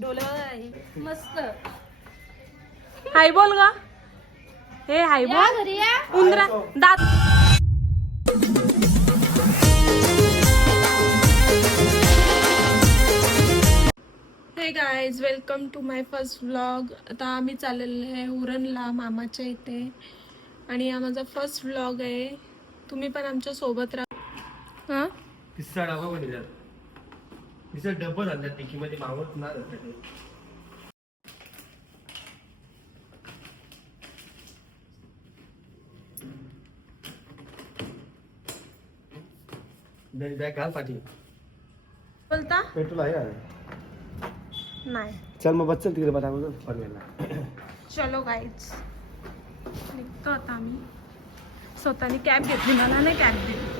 डोलय मस्त. हाय बोल ग. हे हाय बोल. उंदरा दात. Hey guys, welcome to my first vlog. आता आम्ही चाललेलो आहे उरणला मामाच्या इथे आणि हा माझा फर्स्ट व्लॉग आहे. तुम्ही पण आमच्या सोबत राहा. हा किस्सा डबा पण दिला. किस्सा डबा झाला टिकी मध्ये मावत ना बॅग घाल पाठी. बोलता पेट्रोल आहे का नाही. चल मग बस चल तिकडे बघा पनवेलला. चलो गाईज, निघतो आता आम्ही. स्वतःने कॅब घेतली, मला नाही कॅब दिली.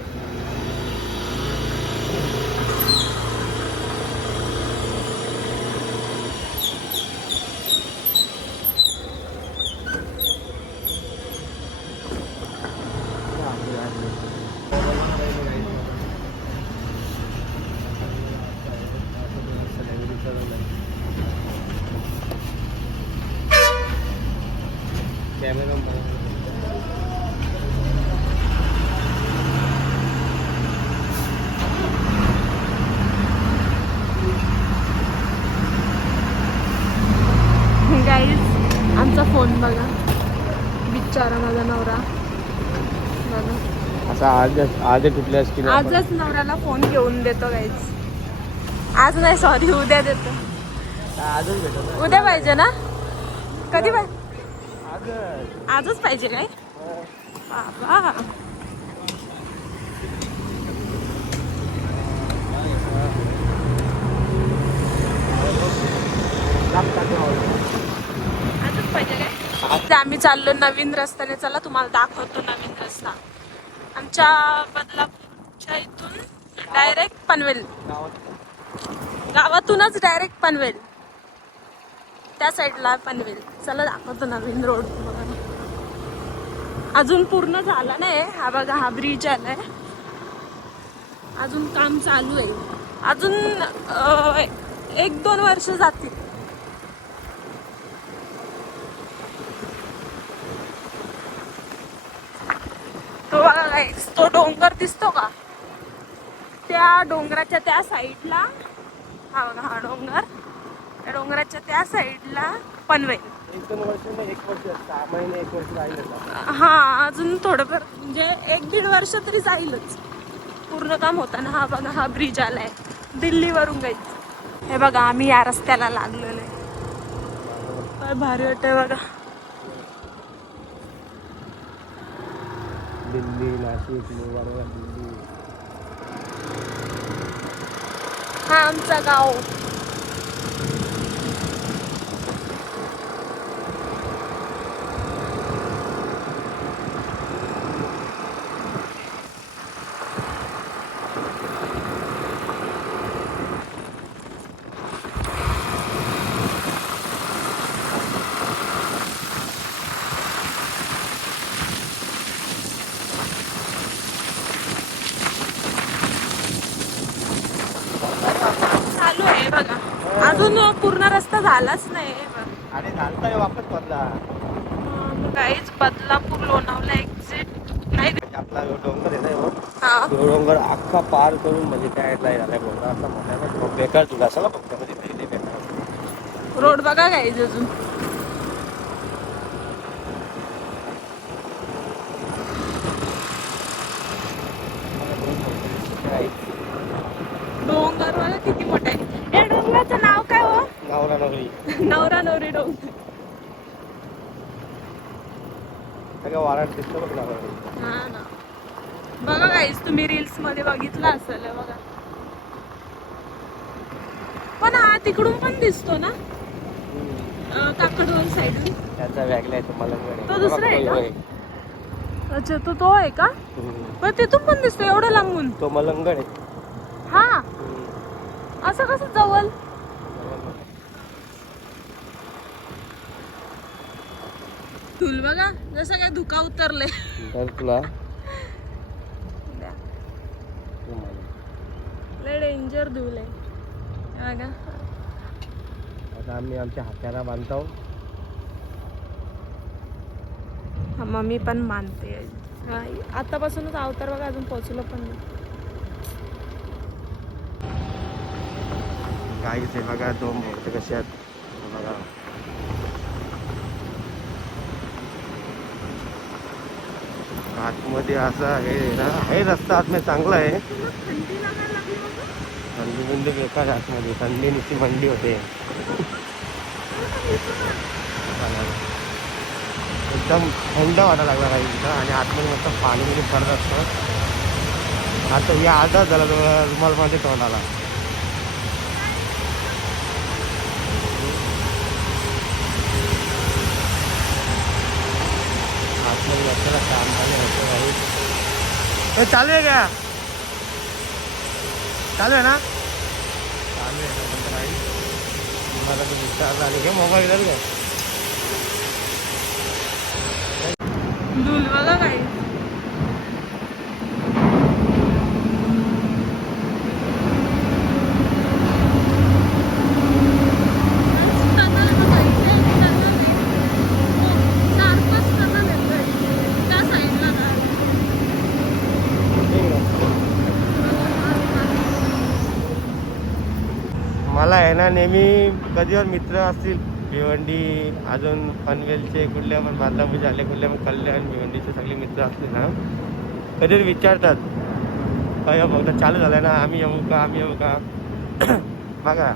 कॅमेरा गाईज, आमचा फोन बघा. बिचारा माझा नवरा बघा. असा आज कुठल्या स्किन आजच नवऱ्याला फोन घेऊन देतो गाईज. आज नाही, सॉरी, उद्या देतो. आजच भेटत उद्या पाहिजे ना? कधी पाहिजे? आजच पाहिजे काय? बाबा आजच पाहिजे काय? आम्ही चाललो नवीन रस्त्याने. चला तुम्हाला दाखवतो नवीन रस्ता. आमच्या बदलापूरच्या इथून डायरेक्ट पनवेल, गावातूनच डायरेक्ट पनवेल. त्या साईडला पनवेल. चला दाखवतो नवीन रोड. अजून पूर्ण झाला नाही. हा बघा, हा ब्रिज आलाय. अजून काम चालू आहे. अजून 1-2 वर्ष जातील. तो बघा गाईस, तो डोंगर दिसतो का? त्या डोंगराच्या त्या साईडला, हा बघा हा डोंगर. त्या डोंगराच्या त्या साईडला पनवेल. 1-2 वर्ष नाही, 1 वर्ष, 6 महिने, 1 वर्ष राहिलं. हा, अजून थोडंफार म्हणजे 1-1.5 वर्ष तरी जाईलच पूर्ण काम होताना. हा बघा, हा ब्रिज आलाय दिल्लीवरून गाईस. हे बघा, आम्ही या रस्त्याला लागलेलो आहे. काय भारी वाटतंय बघा. दिल्ली, नाशिक, मुंबई, दिल्ली. हा आमचा गाव. चालू आहे बघा. अजून पूर्ण रस्ता झालाच नाही. अरे घालताय वापस बदला. काहीच बदलापूर लोणावळा एक्झिट नाही. आपला डोंगर आहे ना, हा डोंगर अख्खा पार करून म्हणजे काय नाही झालाय डोंगर. आता म्हणायला बेकार तुला असाला फक्त म्हणजे पहिले बेकार रोड बघा काहीच अजून. डोंगर बघा किती मोठा आहे. या डोंगराचं नाव काय हो? नवरा नवरी. नवरा नवरी डोंगर. सगळं वाराण दिसतं बघ नवरा. हा ना, बघा गाईस, तुम्ही रील्स मध्ये बघितलं असेल. बघा, पण हा तिकडून पण दिसतो ना, काकडवल साईड. त्याचा वेगळा आहे तुम्हाला. तो दुसरा आहे का? अच्छा, तो आहे का? पण तिथून पण दिसतो एवढं लांबून. तो मलंगड आहे. हा, असं कसं जवळ? धूल बघा, जसं काय धुका उतरले. तर तुला लय डेंजर धूल आहे बघा. आता आम्ही आमच्या हाताला बांधतो. हा मम्मी पण मानते. आतापासूनच अवतार बघा, अजून पोहोचलो पण नाही. गाईच आहे बघा, 2 मूर्ती कशा आहेत बघा. आतमध्ये असा आहे रस्ता आतमध्ये चांगला आहे. थंडी लागायला लागली बघा. थंडी म्हणजे बेकार आतमध्ये, थंडी नुसती मंडी होते. एकदम थंड वाटायला लागला काही तिथं. आणि आतमध्ये मस्त पाणी मध्ये पडत असतं. आता या आधार झाला रुमालमध्ये तोंडाला. आतमध्ये रस्त्याला काम होतं काही. चालू आहे का? चालू आहे ना? चालू आहे का काही. मला तर विचारलं आणि घे मोबाईल घे. धूल बघा काही. मला आहे ना नेहमी कधीवर मित्र असतील भिवंडी, अजून पनवेलचे, कुठल्या पण बांधापूर झाले, कुठल्या पण कल्याण भिवंडीचे सगळे मित्र असतील ना, कधी विचारतात काय बघता चालू झालं ना, आम्ही येऊ का, आम्ही येऊ का. बघा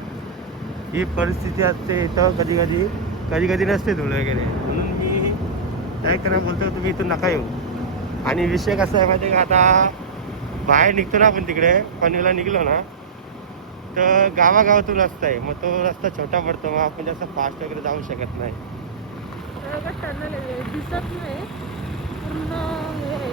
ही परिस्थिती असते इथं. कधी कधी नसते धुळं वगैरे, म्हणून मी काय करा बोलतो तुम्ही इथून नका येऊ. आणि विषय कसा आहे माहिती आहे का, आता बाहेर निघतो ना आपण, तिकडे पनवेलला निघलो ना तर गावागावातून रस्ता आहे. मग तो रस्ता छोटा पडतो, मग आपण जास्त फास्ट वगैरे जाऊ शकत नाही. दिसत नाही पूर्ण हे.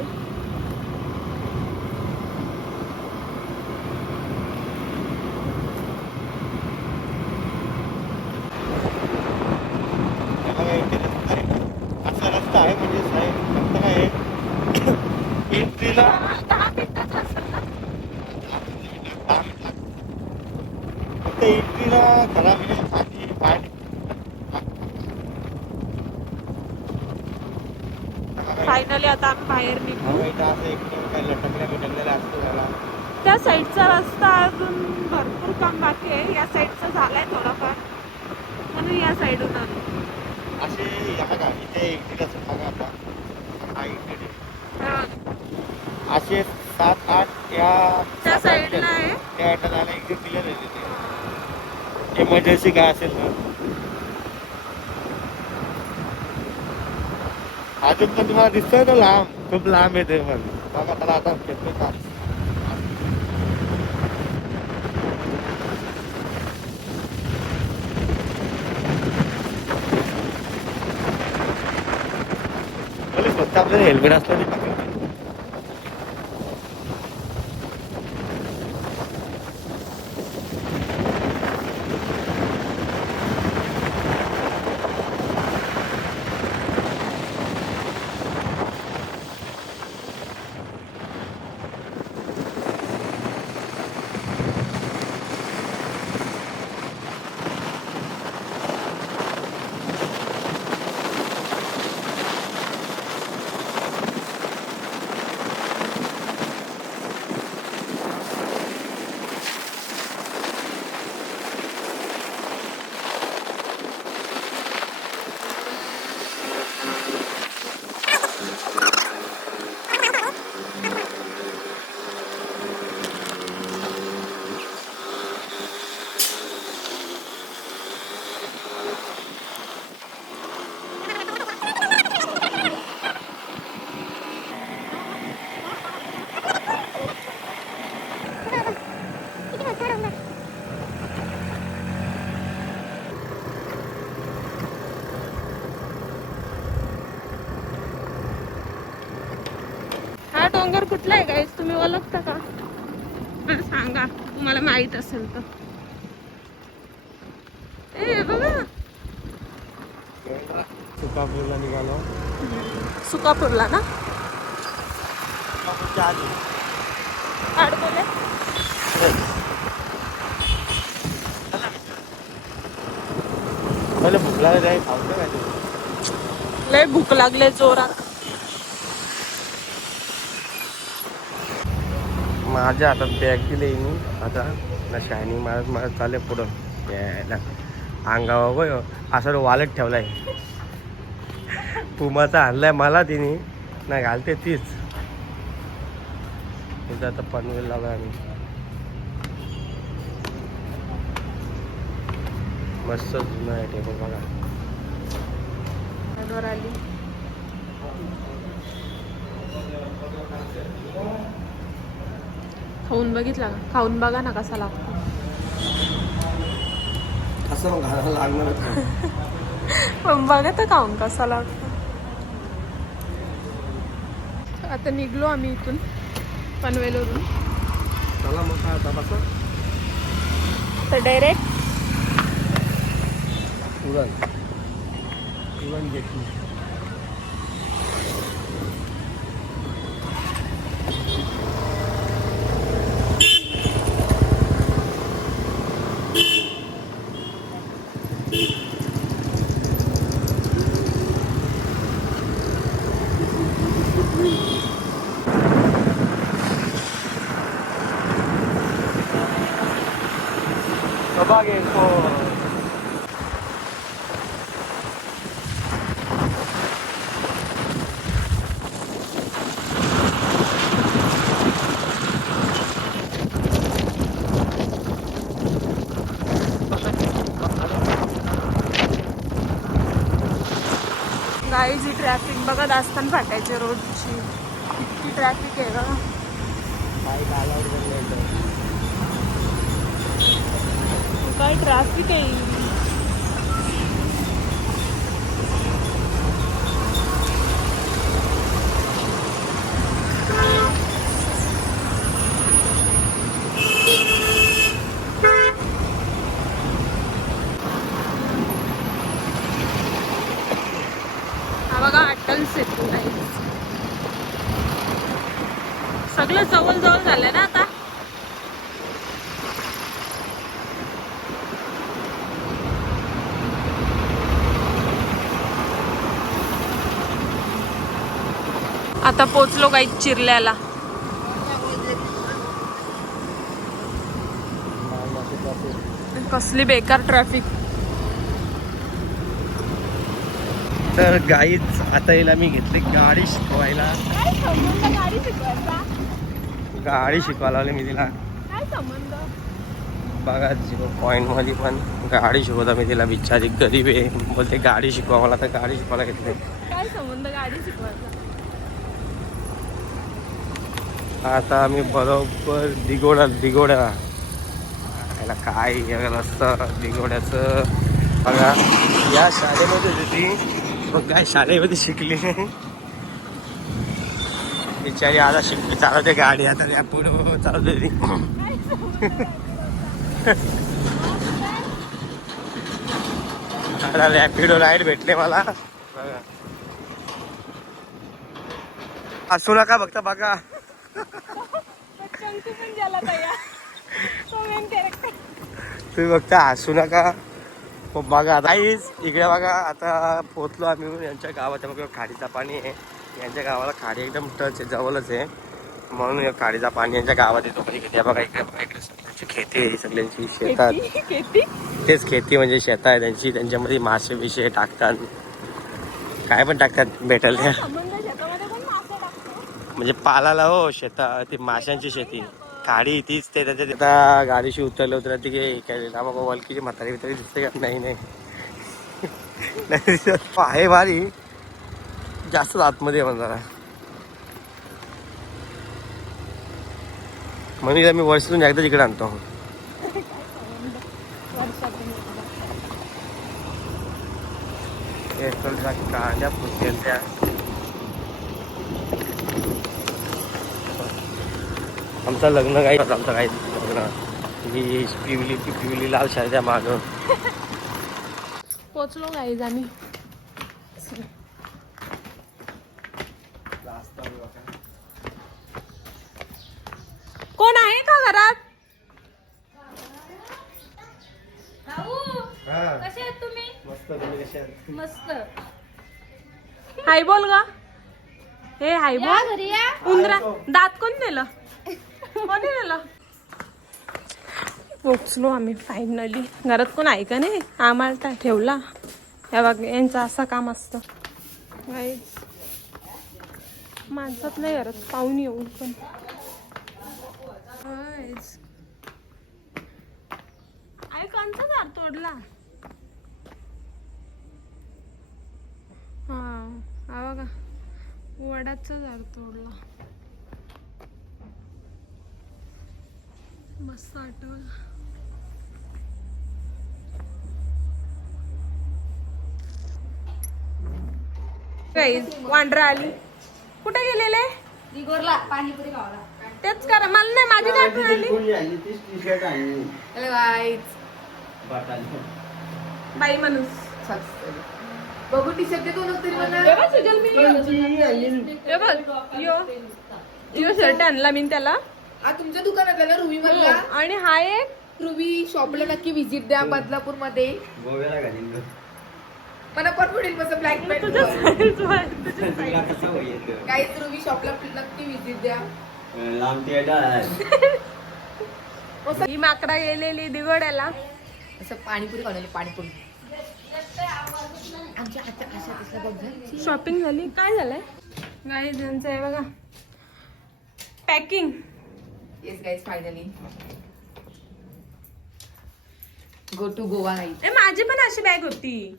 असा रस्ता आहे म्हणजे साहेब फक्त काय आहे एंट्रीला फक्त एंट्रीला खराब बाहेर फायनली आता आम्ही बाहेर निघू. असं एक लटकल्या असतो त्याला. त्या साईडचा रस्ता अजून भरपूर काम बाकी आहे. या साईडचा झालाय थोडाफार, म्हणून या साईडून आलो. असे या बघा इथे एंट्रीला असं बघा आता हा एंट्री असे 7-8 या त्या साईडला आहे. त्या जायला एकदम क्लिअर आहे तिथे. इमर्जन्सी काय असेल तर अजून पण तुम्हाला दिसतोय ना लांब, खूप लांब येते पण बघा त्याला आता घेतोय का. फक्त आपल्याला हेल्मेट असलं नाही. डोंगर कुठला आहे गाईस, तुम्ही ओळखता का? सांगा तुम्हाला माहित असेल तर. ए बघा सुकापूरला निघालो. सुकापूरला ना सुकापूरच्या आधी आडकोले मला भूक लागत आहे, खावतं काय तू? लय भूक लागले जोरात. माझ्या हातात बॅग दिली मी आता ना, शायनिंग मारत चालले पुढं यायला. अंगावर गो असं वालत ठेवलाय, पुमाचा आणलाय मला तिने ना, घालते तीच. तिथं आता पनवेल लावला आम्ही. मस्त जुनं आहे टेबल बघा. आली खाऊन बघितला का? खाऊन बघा ना कसा लागतो. असं घालायला लागणार पण बघा तर खाऊन कसा लागतो. आता निघलो आम्ही इथून पनवेलवरून. चला मग काय आता बसा तर डायरेक्ट उरण घेतली. Sabagay po. गाईची ट्रॅफिक बघा, दास्तान फाटायचे रोडची इतकी ट्रॅफिक आहे का. काय ट्रॅफिक आहे. हा बघा अटल सेतू आहे. सगळं जवळ जवळ झालंय ना आता. आता पोचलो काही चिरल्याला. कसली बेकार ट्रॅफिक. तर गाईच आता येईल. मी घेतली गाडी शिकवायला. गाडी शिकवायला लावली मी तिला. काय संबंध बघा 0 पॉईंट मध्ये पण गाडी शिकवता मी तिला. बिचारी गरीब आहे, बोलते गाडी शिकवा मला, तर गाडी शिकवायला घेतली. काय संबंध गाडी शिकवायचा. आता आम्ही बरोबर दिगोड्या याला काय असतं दिगोड्याचं. बघा या शाळेमध्ये होती, मग काय शाळेमध्ये शिकली बिचारी. आता शिकली चालवते गाडी. आता या पुढं चालवते रॅपिडो राईड भेटले मला. असू नका बघता बघा. तुम्ही बघता हसू नका. बघा काहीच इकडे बघा. आता पोचलो आम्ही यांच्या गावात. बघा खाडीचा पाणी आहे. यांच्या गावाला खाडी एकदम टच आहे, जवळच आहे, म्हणून या खाडीचा पाणी यांच्या गावात येतो. कधी बघा इकडे बघा, इकडे सगळ्यांची खेती आहे, सगळ्यांची शेतात. तेच खेती म्हणजे शेत आहे त्यांची. त्यांच्यामध्ये मासे बिशे टाकतात, काय पण टाकतात भेटेल त्या. म्हणजे पालाला हो शेतात ती माशांची शेती. खाडी तीच ते त्याच्यात. आता गाडीशी उतरलं ती काय मग वलकीची म्हातारी बितारी दिसते का. नाही आहे भारी, जास्त आतमध्ये आहे जरा. म्हणून आम्ही वर्षातून एकदा इकडे आणतो. कांद्या फुटतील त्या. आमचं लग्न काही आमचं काही लग्न ही पिवली लाल शाळेच्या मागं. पोचलो गाईज आम्ही. कोण आहे का घरात. कसे आहेत तुम्ही. मस्त. हाय बोल ग. हे हाय बोल. उंदरा दात कोण नेलं? कोणी नेलं? पोचलो आम्ही फायनली. घरात कोण आहे का नाही? आम्हाला ठेवला. या बघ यांचं असं काम असतं. गाईज माणसात नाही घरात पाहून येऊन पण. आई कोणता झाड तोडला? हा बघा वडाचं झाड तोडला. मस्त आठवलं. वांढरा आली. कुठे गेलेले? पाणीपुरी खावाला. तेच करा. मला नाही माझी काय आठवण आली. बाई माणूस बघू टी शर्ट दोन तरी मला. यो शर्ट आणला मी त्याला. हा तुमच्या दुकानात आहे ना रुबी मधला. आणि हा एक रुबी शॉपला नक्की व्हिजिट द्या बदलापूर मध्ये. गोव्याला घालीन मला पण पुढील बस ब्लॅक पॅन्ट. तुझ्या size वर. काहीच रुबी शॉपला नक्की व्हिजिट द्या. ही माकडा गेलेली दिवड्याला. असं पाणीपुरी खाऊन पाणीपुरी. आमच्या आता अशा बघ शॉपिंग झाली. काय झालंय गाईज त्यांचं आहे बघा packing. Yes guys finally go to Goa guys. माझी पण अशी बॅग होती.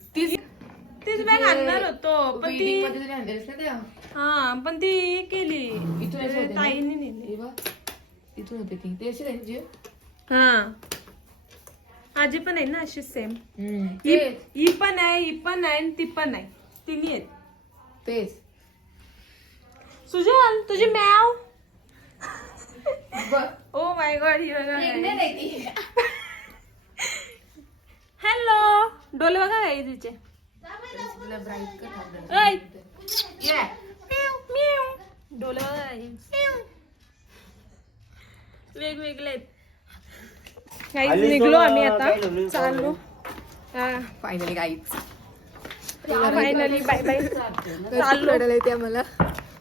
तीच बॅग आणणार होतो पण ती हा पण ती केली इथून ताईने नेली. इथून होते ती ते अशी त्यांची. हा माझी पण आहे ना अशी सेम. तेच ही पण आहे ही पण आहे आणि ती पण आहे. तिन्ही आहेत. तेच सुजल तुझी मॅव. बघ oh my God he pregnant आहे ती. हॅलो डोले बघा काय तिचे. ऐ. डोले बघा वेगवेगळे काहीच. निघलो आम्ही आता चाललो. Finally guys finally bye bye. चाललो ते आम्हाला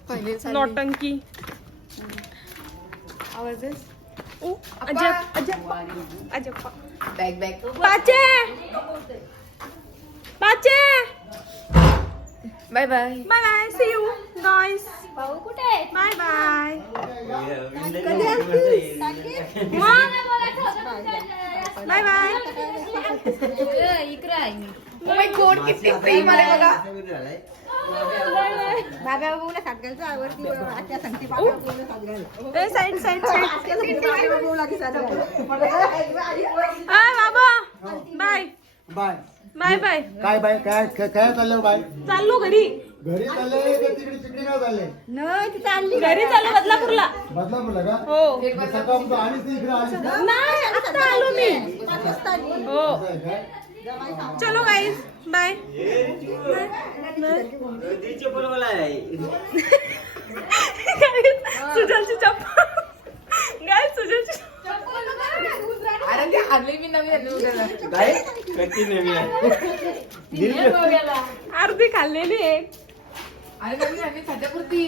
फायनली नौटंकी. आवाज अजब अजब अजब. बॅग बॅग पाचे पाचे. Bye bye bye bye. See you guys. भाऊ कुठे बाय बाय. Bye bye. इकडे आहे. ओ माय गॉड किती प्रेम आले बघा. बाबा बोला सातगालचा आवडती आत्या सांगते बाबा बोला सातगाल. ए साइड साइड साइड. आत्या सांगते बाबा बोला की सातगाल. बाबा बाय बाय बाय बाय. काय बाय काय काय चाललं बाय? चाललो घरी. घरी चालले का तिकडे तिकडे काय चालले? नाही ती चालली घरी चाललो बदलापूरला. बदलापूरला का? हो सकाळपासून आलीच नाही इकडे आलीच ना? नाही आता आलो मी. 5 वाजता आली. हो काय काय? चलो गाईस बाय. सुजलची चप्पल. गाय सुजलची. अरे ते आणले मी नवीन अर्धी खाल्लेली आहे. अरे नवीन आणली सध्यापुरती.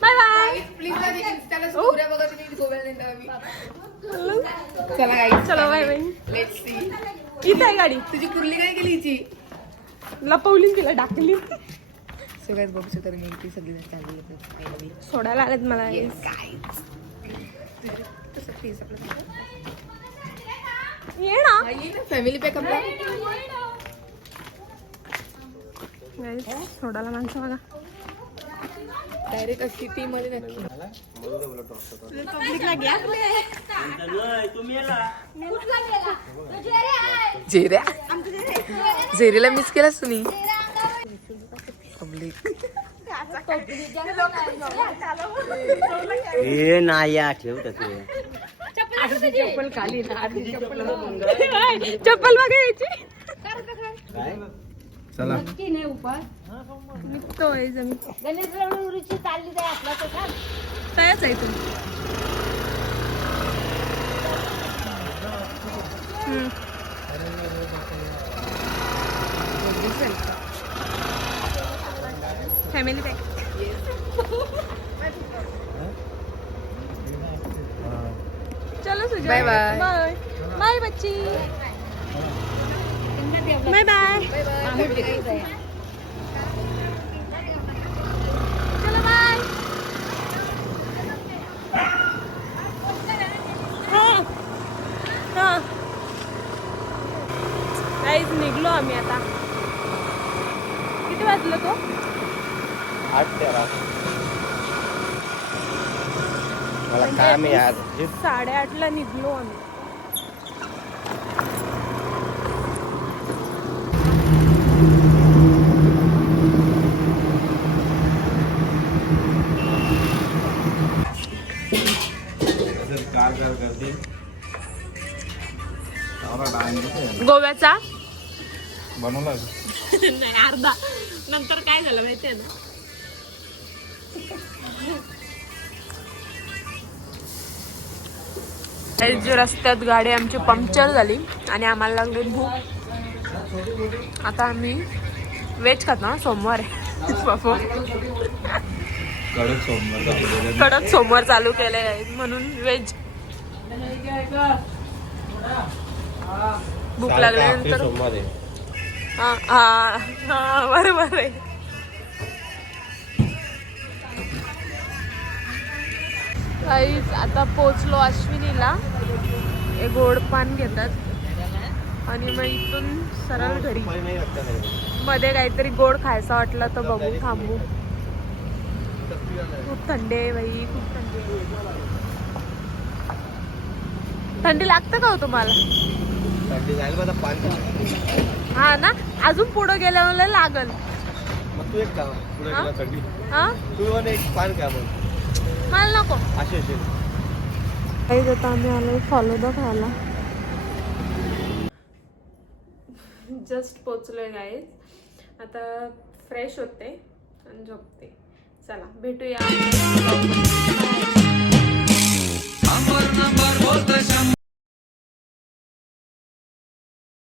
Bye bye. प्लीज त्याला स्टोऱ्या बघा तुम्ही गोव्याला नेता मी. चला गाईज चलो बाय बाय. Let's see. इथे आहे गाडी. तुझी कुर्ली काय केली हिची? लपवली तिला टाकली. सगळ्यात बघू शकता मी ती सगळी चालली फायनली. सोडायला आलेत मला. गाईज कसं फेस आपलं ये ना फॅमिली पॅक आपला. सोडायला माणसं बघा. डायरेक्ट अशी टीम मध्ये नक्की. पब्लिकला घ्या. जेऱ्या जेरीला मिस केला सुनी. पब्लिक हे नाही ठेवत चप्पल खाली चप्पल बघायची. चला निघतोय जमीन. गणेश चालली जाय आपला तो छान. तयाच आहे तू. Family pack. चलो Sujay. Bye bye. Bye bye बच्ची. Bye bye. चलो बाय. हा काहीच निघलो आम्ही आता. किती वाजलं तो? 8:13. मला काम आहे यार. 8:30ला निघलो आम्ही. गोव्याचा बनवला नाही अर्धा. नंतर काय झालं माहितीये ना, जे रस्त्यात गाडी आमची पंक्चर झाली आणि आम्हाला लागली भूक. आता आम्ही व्हेज खातो ना, सोमवार आहे. कडक सोमवार चालू केले आहे म्हणून व्हेज. भूक लागल्यानंतर सोमवार आहे. हा हा हा बरोबर आहे. काहीच आता पोचलो अश्विनीला. हे गोड पान घेतात आणि मग इथून सरळ घरी. मध्ये काहीतरी गोड खायचा वाटला तर बघू, थांबू. खूप थंडी आहे बाई, खूप थंडी आहे. थंडी लागतं का हो तुम्हाला? हा ना, अजून पुढं गेल्यावर लागल. मग तू एक का पुढे हा? गेला थंडी. हा तू पण एक पान का मग मला नको. असे काही आता आम्ही आलो फालुदा खायला. जस्ट पोचलोय गाईज. आता फ्रेश होते आणि झोपते. चला भेटूया.